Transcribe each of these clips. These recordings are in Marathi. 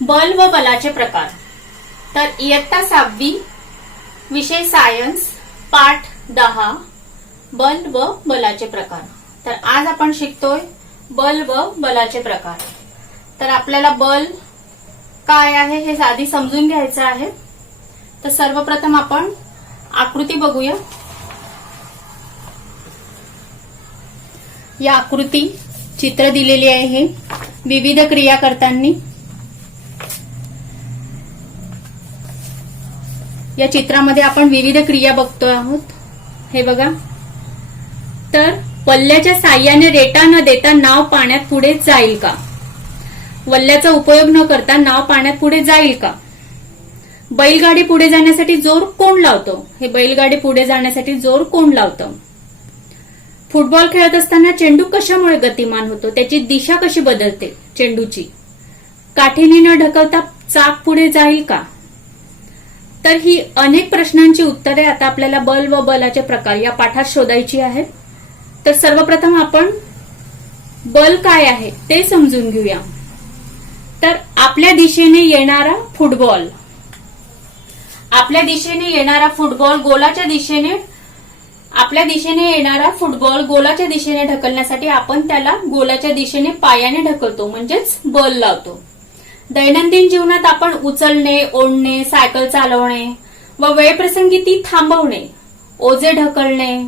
बल व बलाचे प्रकार। तर इयत्ता 6वी विषय सायन्स पाठ 10 बल व बलाचे प्रकार। तर आज आपण शिकतोय बल व बलाचे प्रकार। तर आपल्याला बल काय आहे हे आधी समजून घ्यायचं आहे। तर सर्वप्रथम आपण आकृती बघूया। या आकृती चित्र दिलेली आहे विविध क्रिया करताना। या चित्रामध्ये आपण विविध क्रिया बघतो आहोत। हे बघा, तर वल्ल्याच्या साह्याने रेटा न देता नाव पाण्यात पुढे जाईल का? वल्ल्याचा उपयोग न करता नाव पाण्यात पुढे जाईल का? बैलगाडी पुढे जाण्यासाठी जोर कोण लावतो? हे बैलगाडी पुढे जाण्यासाठी जोर कोण लावतं? फुटबॉल खेळत असताना चेंडू कशामुळे गतिमान होतो? त्याची दिशा कशी बदलते चेंडूची? काठीने न ढकलता चाक पुढे जाईल का? तर ही अनेक प्रश्नांची उत्तरे आता आपल्याला बल व बलाचे प्रकार या पाठात शोधायची आहेत। तर सर्वप्रथम आपण बल काय आहे ते समजून घेऊया। तर आपल्या दिशेने येणारा फुटबॉल, आपल्या दिशेने येणारा फुटबॉल गोलाच्या दिशेने, आपल्या दिशेने येणारा फुटबॉल गोलाच्या दिशेने ढकलण्यासाठी आपण त्याला गोलाच्या दिशेने पायाने ढकलतो, म्हणजेच बल लावतो। दैनंदिन जीवनात आपण उचलणे, ओढणे, सायकल चालवणे व वेळप्रसंगी ती थांबवणे, ओझे ढकलणे,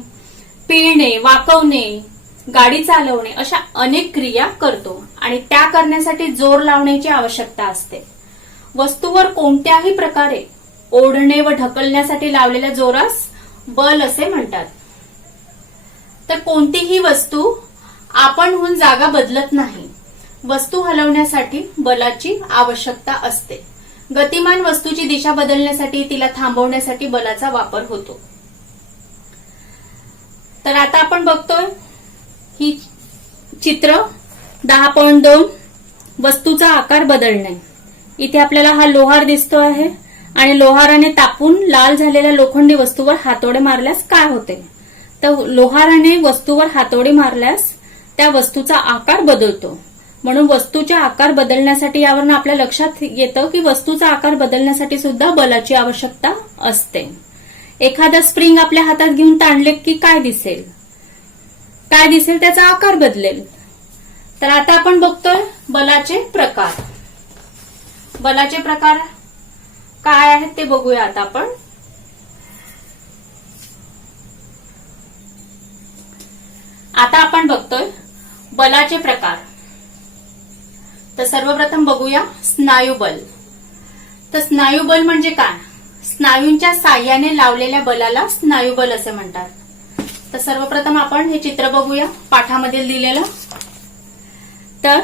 पिळणे, वाकवणे, गाडी चालवणे अशा अनेक क्रिया करतो आणि त्या करण्यासाठी जोर लावण्याची आवश्यकता असते। वस्तूवर कोणत्याही प्रकारे ओढणे व ढकलण्यासाठी लावलेल्या जोरास बल असे म्हणतात। तर कोणतीही वस्तू आपणहून जागा बदलत नाही। वस्तू हलवण्यासाठी बलाची आवश्यकता असते। गतिमान वस्तूची दिशा बदलण्यासाठी, तिला थांबवण्यासाठी बलाचा वापर होतो। तर आता आपण बघतोय ही चित्र 10.2 वस्तूचा आकार बदलणे। इथे आपल्याला हा लोहार दिसतो आहे आणि लोहाराने तापून लाल झालेल्या लोखंडी वस्तूवर हातोडे मारल्यास काय होते? तर लोहाराने वस्तूवर हातोडी मारल्यास त्या वस्तूचा आकार बदलतो। म्हणून वस्तूचा आकार बदलण्यासाठी यावरून आपल्या लक्षात येतं की वस्तूचा आकार बदलण्यासाठी सुद्धा बलाची आवश्यकता असते। एखादा स्प्रिंग आपल्या हातात घेऊन ताणले की काय दिसेल? काय दिसेल? त्याचा आकार बदलेल। तर आता आपण बघतोय बलाचे प्रकार। बलाचे प्रकार काय आहेत ते बघूया आता आपण। आता आपण बघतोय बलाचे प्रकार। तर सर्वप्रथम बघूया स्नायुबल। तर स्नायुबल म्हणजे काय? स्नायूंच्या साह्याने लावलेल्या बलाला स्नायुबल असे म्हणतात। तर सर्वप्रथम आपण हे चित्र बघूया पाठामध्ये दिलेलं। तर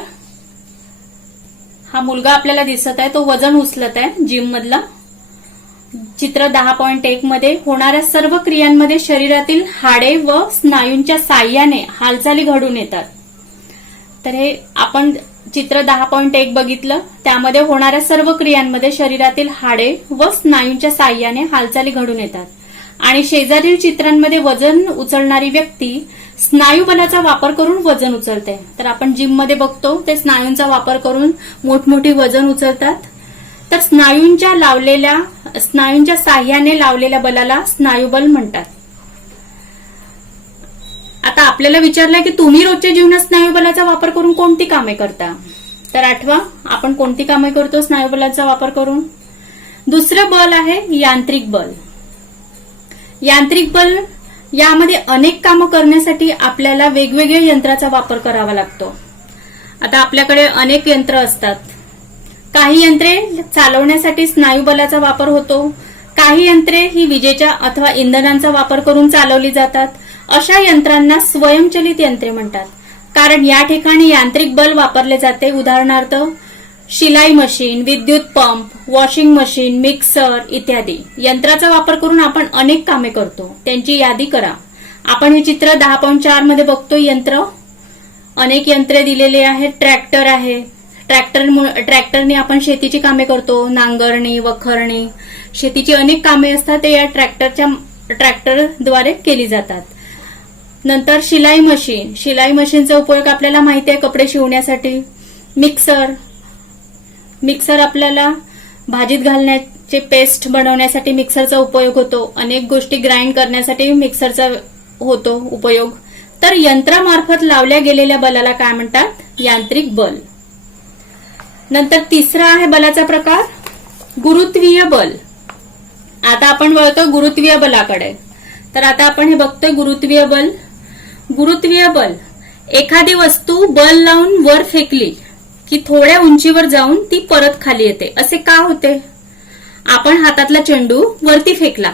हा मुलगा आपल्याला दिसत आहे, तो वजन उचलत आहे जिम मधला। चित्र 10.1 मध्ये होणाऱ्या सर्व क्रियांमध्ये शरीरातील हाडे व स्नायूंच्या साह्याने हालचाली घडून येतात। तर हे आपण चित्र 10.1 बघितलं, त्यामध्ये होणाऱ्या सर्व क्रियांमध्ये शरीरातील हाडे व स्नायूंच्या साह्याने हालचाली घडून येतात आणि शेजारील चित्रांमध्ये वजन उचलणारी व्यक्ती स्नायुबलाचा वापर करून वजन उचलते। तर आपण जिम मध्ये बघतो ते स्नायूंचा वापर करून मोठमोठी वजन उचलतात। तर स्नायूंच्या साह्याने लावलेल्या बलाला स्नायुबल म्हणतात। आता आपल्याला विचारलंय की तुम्ही रोजच्या जीवनात स्नायुबलाचा वापर करून कोणती कामे करता? तर आठवा, आपण कोणती कामे करतो स्नायुबलाचा वापर करून? दुसरं बल आहे यांत्रिक बल। यांत्रिक बल यामध्ये अनेक कामं करण्यासाठी आपल्याला वेगवेगळ्या यंत्राचा वापर करावा लागतो। आता आपल्याकडे अनेक यंत्र असतात। काही यंत्रे चालवण्यासाठी स्नायुबलाचा वापर होतो, काही यंत्रे ही विजेच्या अथवा इंधनांचा वापर करून चालवली जातात। अशा यंत्रांना स्वयंचलित यंत्रे म्हणतात, कारण या ठिकाणी यांत्रिक बल वापरले जाते। उदाहरणार्थ शिलाई मशीन, विद्युत पंप, वॉशिंग मशीन, मिक्सर इत्यादी यंत्राचा वापर करून आपण अनेक कामे करतो, त्यांची यादी करा। आपण हे चित्र 10.4 मध्ये बघतो यंत्र, अनेक यंत्रे दिलेली आहेत। ट्रॅक्टर आहे, ट्रॅक्टरने आपण शेतीची कामे करतो, नांगरणी, वखरणी, शेतीची अनेक कामे असतात ते या ट्रॅक्टरद्वारे केली जातात। नंतर शिलाई मशीन, शिलाई मशीनचा उपयोग आपल्याला माहिती आहे कपडे शिवण्यासाठी। मिक्सर, मिक्सर आपल्याला भाजीत घालण्याचे पेस्ट बनवण्यासाठी मिक्सरचा उपयोग होतो. अनेक गोष्टी ग्राइंड करण्यासाठी मिक्सरचा होतो उपयोग. तर यंत्रामार्फत लावल्या गेलेल्या बलाला काय म्हणतात? यांत्रिक बल. नंतर तिसरा आहे बलाचा प्रकार गुरुत्वीय बल. आता आपण वळतो गुरुत्वीय बलाकडे. तर आता आपण हे बघतोय गुरुत्वीय बल. गुरुत्वीय बल, एखादी वस्तू बल लावून वर फेकली की थोड्या उंचीवर जाऊन ती परत खाली येते. असे का होते? आपण हातातला चेंडू वरती फेकला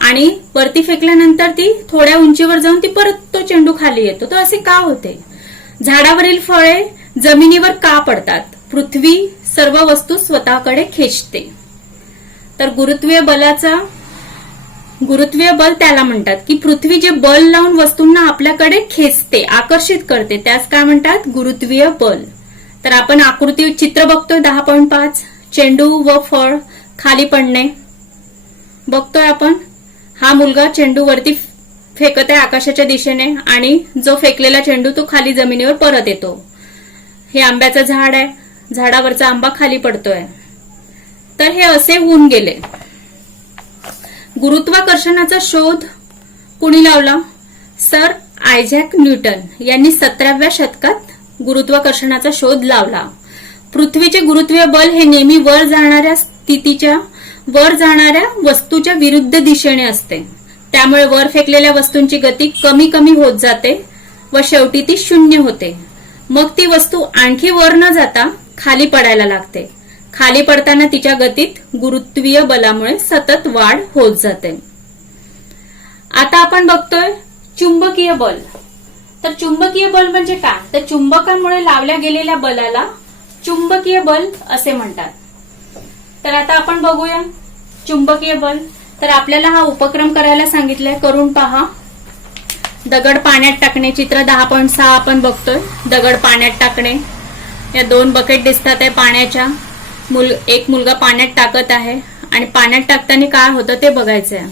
आणि वरती फेकल्यानंतर ती थोड्या उंचीवर जाऊन ती परत तो चेंडू खाली येतो. तर असे का होते? झाडावरील फळे जमिनीवर का पडतात? पृथ्वी सर्व वस्तू स्वतःकडे खेचते. तर गुरुत्वीय बल त्याला म्हणतात की पृथ्वी जे बल लावून वस्तूंना आपल्याकडे खेचते, आकर्षित करते, त्यास काय म्हणतात? गुरुत्वीय बल. तर आपण आकृती चित्र बघतोय 10.5. चेंडू व फळ खाली पडणे बघतोय आपण. हा मुलगा चेंडू वरती फेकत आहे आकाशाच्या दिशेने आणि जो फेकलेला चेंडू तो खाली जमिनीवर परत येतो. हे आंब्याचं झाड आहे, झाडावरचा आंबा खाली पडतोय. तर हे असे होऊन गेले. गुरुत्वाकर्षणाचा शोध कुणी लावला? सर आयझॅक न्यूटन यांनी 17व्या शतकात गुरुत्वाकर्षणाचा शोध लावला. पृथ्वीचे गुरुत्वीय बल हे नेहमी वर जाणाऱ्या वस्तूच्या विरुद्ध दिशेने असते. त्यामुळे वर फेकलेल्या वस्तूंची गती कमी कमी होत जाते व शेवटी ती शून्य होते. मग ती वस्तू आणखी वर न जाता खाली पडायला लागते. खाली पडताना तिच्या गतीत गुरुत्वीय बलामुळे सतत वाढ होत जाते. आता आपण बघतोय चुंबकीय बल. तर चुंबकीय बल म्हणजे काय? तर चुंबकांमुळे लावल्या गेलेल्या बलाला चुंबकीय बल असे म्हणतात. तर आता आपण बघूया चुंबकीय बल. तर आपल्याला हा उपक्रम करायला सांगितलाय, करून पहा. दगड पाण्यात टाकणे. चित्र 10.6 आपण बघतोय. दगड पाण्यात टाकणे. या 2 बकेट दिसतात आहे पाण्याच्या. एक मुलगा पाण्यात टाकत आहे आणि पाण्यात टाकताना काय होतं ते बघायचंय.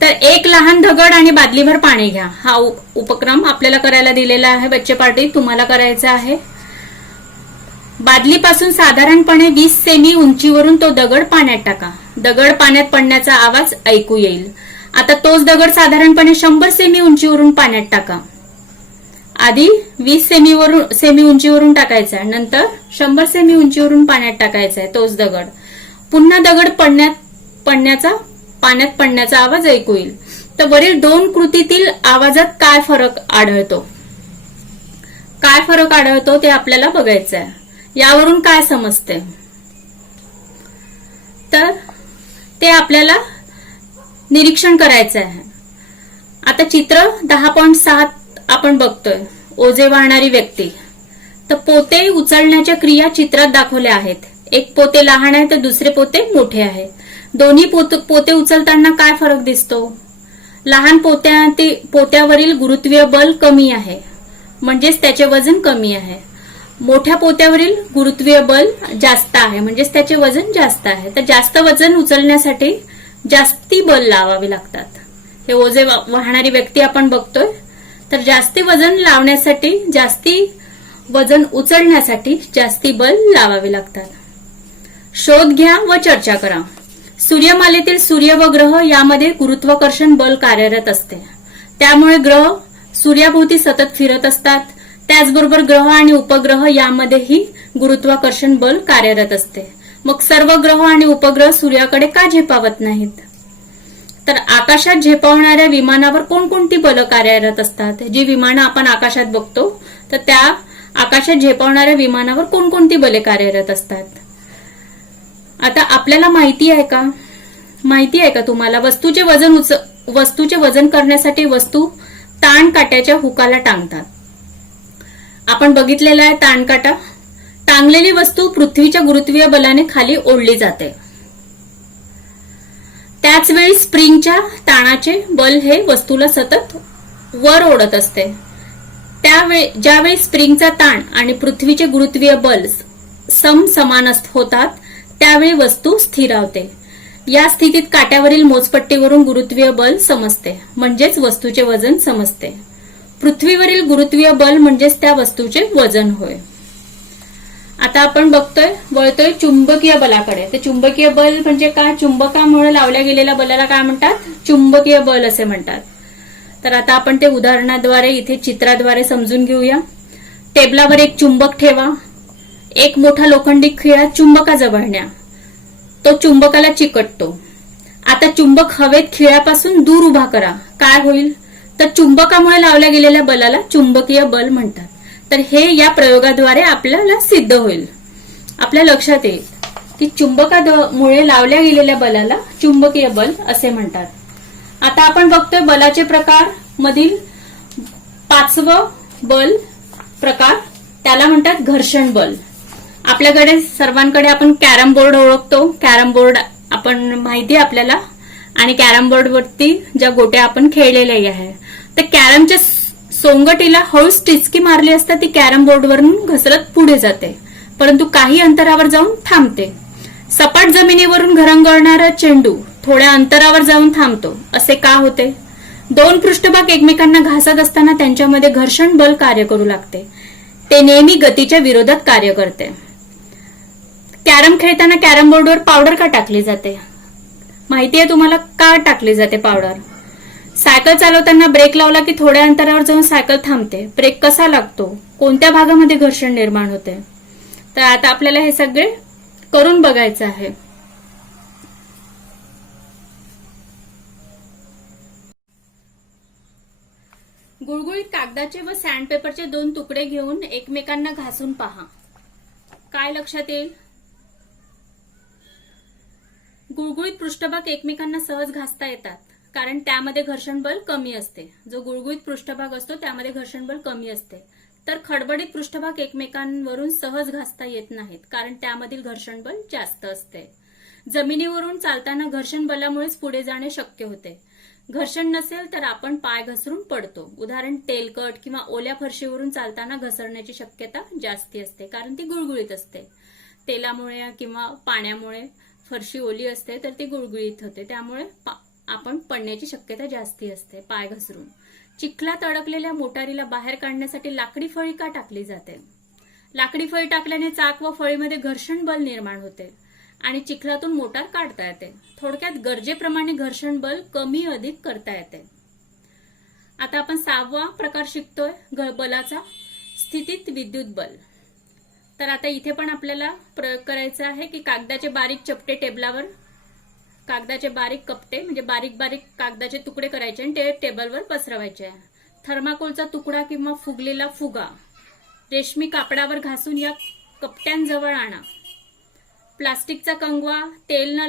तर एक लहान दगड आणि बादलीभर पाणी घ्या. हा उपक्रम आपल्याला करायला दिलेला आहे बच्चे पार्टी, तुम्हाला करायचा आहे. बादलीपासून साधारणपणे 20 सेमी उंचीवरून तो दगड पाण्यात टाका. दगड पाण्यात पडण्याचा आवाज ऐकू येईल. आता तोच दगड साधारणपणे 100 सेमी उंचीवरून पाण्यात टाका. आधी 20 सेमी उंचीवरून टाकायचा, नंतर 100 सेमी उंचीवरून पाण्यात टाकायचा आहे तोच दगड. पुन्हा दगड पाण्यात पडण्याचा आवाज ऐकू येईल. तर वरील 2 कृतीतील आवाजात काय फरक आढळतो? काय फरक आढळतो ते आपल्याला बघायचं आहे. यावरून काय समजते? तर ते आपल्याला निरीक्षण करायचं आहे. आता चित्र 10.7 आपण बघतोय. ओझे वाहणारी व्यक्ती. तर पोते उचलण्याच्या क्रिया चित्रात दाखवल्या आहेत. एक पोते लहान आहे तर दुसरे पोते मोठे आहे. दोन्ही पोते उचलताना काय फरक दिसतो? लहान पोत्यावरील गुरुत्वीय बल कमी आहे, म्हणजेच त्याचे वजन कमी आहे. मोठ्या पोत्यावरील गुरुत्वीय बल जास्त आहे, म्हणजेच त्याचे वजन जास्त आहे. तर जास्त वजन उचलण्यासाठी जास्ती बल लावावे लागतात. हे ओझे वाहणारी व्यक्ती आपण बघतोय. तर जास्ती वजन लावण्यासाठी, जास्ती वजन उचलण्यासाठी जास्ती बल लावावे लागतात. शोध घ्या व चर्चा करा. सूर्यमालेतील सूर्य व ग्रह यामध्ये गुरुत्वाकर्षण बल कार्यरत असते. त्यामुळे ग्रह सूर्याभोवती सतत फिरत असतात. त्याचबरोबर ग्रह आणि उपग्रह यामध्येही गुरुत्वाकर्षण बल कार्यरत असते. मग सर्व ग्रह आणि उपग्रह सूर्याकडे का झेपावत नाहीत? तर आकाशात झेपावणाऱ्या विमानावर कोणकोणती बलं कार्यरत असतात? जी विमानं आपण आकाशात बघतो, तर त्या आकाशात झेपावणाऱ्या विमानावर कोणकोणती बले कार्यरत असतात? आता आपल्याला माहिती आहे का तुम्हाला? वस्तूचे वजन करण्यासाठी वस्तू ताण काट्याच्या हुकाला टांगतात. आपण बघितलेला आहे ताणकाटा. टांगलेली वस्तू पृथ्वीच्या गुरुत्वीय बलाने खाली ओढली जाते. त्याच वेळी स्प्रिंगच्या ताणाचे बल हे वस्तूला सतत वर ओढत असते. ज्यावेळी स्प्रिंगचा ताण आणि पृथ्वीचे गुरुत्वीय बल समान होतात त्यावेळी वस्तू स्थिरावते. या स्थितीत काट्यावरील मोजपट्टीवरून गुरुत्वीय बल समजते, म्हणजेच वस्तूचे वजन समजते. पृथ्वीवरील गुरुत्वीय बल म्हणजेच त्या वस्तूचे वजन होय. आता आपण वळतोय चुंबकीय बलाकडे. तर चुंबकीय बल म्हणजे काय? चुंबकामुळे लावल्या गेलेल्या बलाला काय म्हणतात? चुंबकीय बल असे म्हणतात. तर आता आपण ते उदाहरणाद्वारे इथे चित्राद्वारे समजून घेऊया. टेबलावर एक चुंबक ठेवा. एक मोठा लोखंडी खिळा चुंबकाजवळ न्या. तो चुंबकाला चिकटतो. आता चुंबक हवेत खिळ्यापासून दूर उभा करा. काय होईल? तर चुंबकामुळे लावल्या गेलेल्या बलाला चुंबकीय बल म्हणतात. तर हे या प्रयोगाद्वारे आपल्याला सिद्ध होईल. आपल्या लक्षात येईल की चुंबकामुळे लावल्या गेलेल्या बलाला चुंबकीय बल असे म्हणतात. आता आपण बघतोय बलाचे प्रकार मधील 5वं बल प्रकार, त्याला म्हणतात घर्षण बल. आपल्याकडे सर्वांकडे आपण कॅरम बोर्ड ओळखतो. कॅरम बोर्ड आपण माहिती आहे आपल्याला, आणि कॅरम बोर्ड वरती ज्या गोट्या आपण खेळलेल्याही आहे. तर कॅरमच्या सोंगटीला हळूच टिचकी मारली असता ती कॅरम बोर्डवरून घसरत पुढे जाते, परंतु काही अंतरावर जाऊन थांबते. सपाट जमिनीवरून घरंगळणारा चेंडू थोड्या अंतरावर जाऊन थांबतो. असे का होते? दोन पृष्ठभाग एकमेकांना घासत असताना त्यांच्यामध्ये घर्षण बल कार्य करू लागते. ते नेहमी गतीच्या विरोधात कार्य करते. कॅरम खेळताना कॅरम बोर्डवर पावडर का टाकली जाते? माहिती आहे तुम्हाला का टाकली जाते पावडर? सायकल चालवताना ब्रेक लावला की थोड्या अंतरावर जाऊन सायकल थांबते. ब्रेक कसा लागतो? कोणत्या भागामध्ये घर्षण निर्माण होते? तर आता आपल्याला हे सगळे करून बघायचं आहे. गुळगुळीत कागदाचे व सँडपेपरचे 2 तुकडे घेऊन एकमेकांना घासून पहा. काय लक्षात येईल? गुळगुळीत पृष्ठभाग एकमेकांना सहज घासता येतात, कारण त्यामध्ये घर्षण बल कमी असते. जो गुळगुळीत पृष्ठभाग असतो त्यामध्ये घर्षण बल कमी असते. तर खडबडीत पृष्ठभाग एकमेकांवरून सहज घासता येत नाहीत, कारण त्यामधील घर्षण बल जास्त असते. जमिनीवरून चालताना घर्षण बलामुळेच पुढे जाणे शक्य होते. घर्षण नसेल तर आपण पाय घसरून पडतो. उदाहरण, तेलकट किंवा ओल्या फरशीवरून चालताना घसरण्याची शक्यता जास्ती असते, कारण ती गुळगुळीत असते. तेलामुळे किंवा पाण्यामुळे फरशी ओली असते तर ती गुळगुळीत होते, त्यामुळे आपण पडण्याची शक्यता जास्ती असते पाय घसरून. चिखलात अडकलेल्या मोटारीला बाहेर काढण्यासाठी लाकडी फळी का टाकली जाते? लाकडी फळी टाकल्याने चाक व फळीमध्ये घर्षण बल निर्माण होते आणि चिखलातून मोटार काढता येते. थोडक्यात गरजेप्रमाणे घर्षण बल कमी अधिक करता येते. आता आपण 6वा प्रकार शिकतोय बलाचा, स्थितीत विद्युत बल. तर आता इथे पण आपल्याला प्रयोग करायचा आहे की कागदाचे बारीक चपटे टेबलावर, कागदाचे बारीक कपटे म्हणजे बारीक बारीक कागदाचे तुकडे करायचे आणि ते टेबलवर पसरवायचे. थर्माकोलचा तुकडा किंवा फुगलेला फुगा रेशमी कापडावर घासून या कपट्यांजवळ आणा. प्लास्टिकचा कंगवा तेल न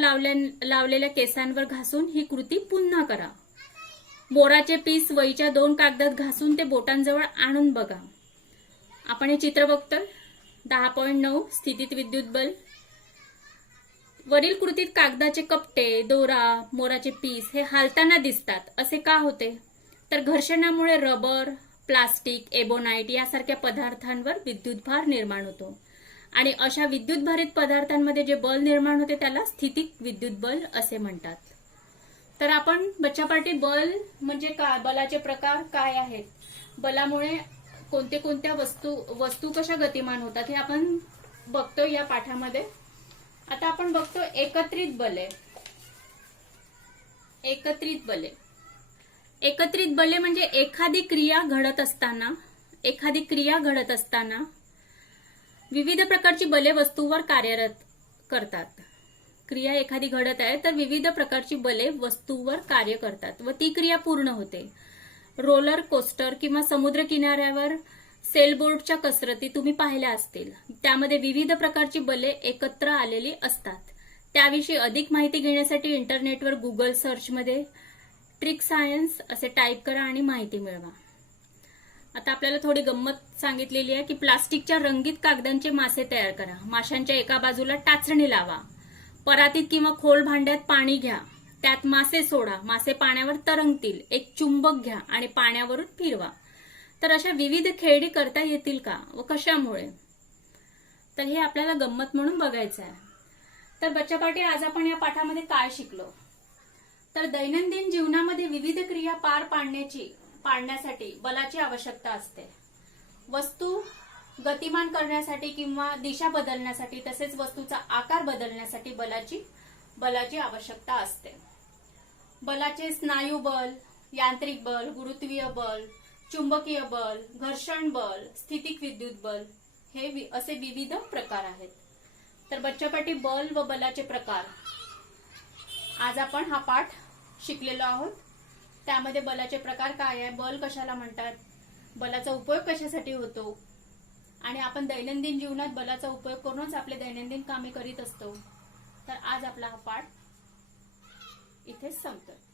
लावलेल्या केसांवर घासून ही कृती पुन्हा करा. मोराचे पीस वहीच्या 2 कागदात घासून ते बोटांजवळ आणून बघा. आपण हे चित्र बघतोय. 10.9 स्थितीत विद्युत बल. वरील कृतीत कागदाचे कपटे, दोरा, मोराचे पीस हे हालताना दिसतात. असे का होते? तर घर्षणामुळे रबर, प्लास्टिक, एबोनाइट यासारख्या पदार्थांवर विद्युतभार निर्माण होतो आणि अशा विद्युतभारित पदार्थांमध्ये जे बल निर्माण होते त्याला स्थितीत विद्युत बल असे म्हणतात. तर आपण बच्चापाटी बल म्हणजे काय, बलाचे प्रकार काय आहेत, बलामुळे कोणत्या वस्तू कशा गतिमान होतात हे आपण बघतो या पाठामध्ये. आता आपण बघतो एकत्रित बले. एकत्रित बले म्हणजे एखादी क्रिया घडत असताना विविध प्रकारची बले वस्तूवर कार्यरत करतात. क्रिया एखादी घडत आहे तर विविध प्रकारची बले वस्तूवर कार्य करतात व ती क्रिया पूर्ण होते. रोलर कोस्टर किंवा समुद्र किनाऱ्यावर सेलबोटच्या कसरती तुम्ही पाहिल्या असतील. त्यामध्ये विविध प्रकारची बले एकत्र आलेली असतात. त्याविषयी अधिक माहिती घेण्यासाठी इंटरनेटवर गुगल सर्चमध्ये ट्रिक सायन्स असे टाईप करा आणि माहिती मिळवा. आता आपल्याला थोडी गंमत सांगितलेली आहे की प्लास्टिकच्या रंगीत कागदांचे मासे तयार करा. माशांच्या एका बाजूला टाचणी लावा. परातीत किंवा खोल भांड्यात पाणी घ्या. त्यात मासे सोडा. मासे पाण्यावर तरंगतील. एक चुंबक घ्या आणि पाण्यावरून फिरवा. तर अशा विविध खेळी करता येतील का व कशामुळे? तर हे आपल्याला गंमत म्हणून बघायचं आहे. तर बच्चापाटी आज आपण या पाठामध्ये काय शिकलो? तर दैनंदिन जीवनामध्ये विविध क्रिया पार पाडण्यासाठी बलाची आवश्यकता असते. वस्तू गतिमान करण्यासाठी किंवा दिशा बदलण्यासाठी तसेच वस्तूचा आकार बदलण्यासाठी बलाची आवश्यकता असते. बलाचे स्नायू बल, यांत्रिक बल, गुरुत्वीय बल, चुंबकीय बल, घर्षण बल, स्थितिक विद्युत बल हे असे विविध प्रकार आहेत. तर बच्चोपाटी बल व बलाचे प्रकार आज आपण हा पाठ शिकलेलो आहोत. त्यामध्ये बलाचे प्रकार काय आहे, बल कशाला म्हणतात, बलाचा उपयोग कशासाठी होतो आणि आपण दैनंदिन जीवनात बलाचा उपयोग करूनच आपले दैनंदिन कामे करीत असतो. तर आज आपला हा पाठ इथेच संपतो.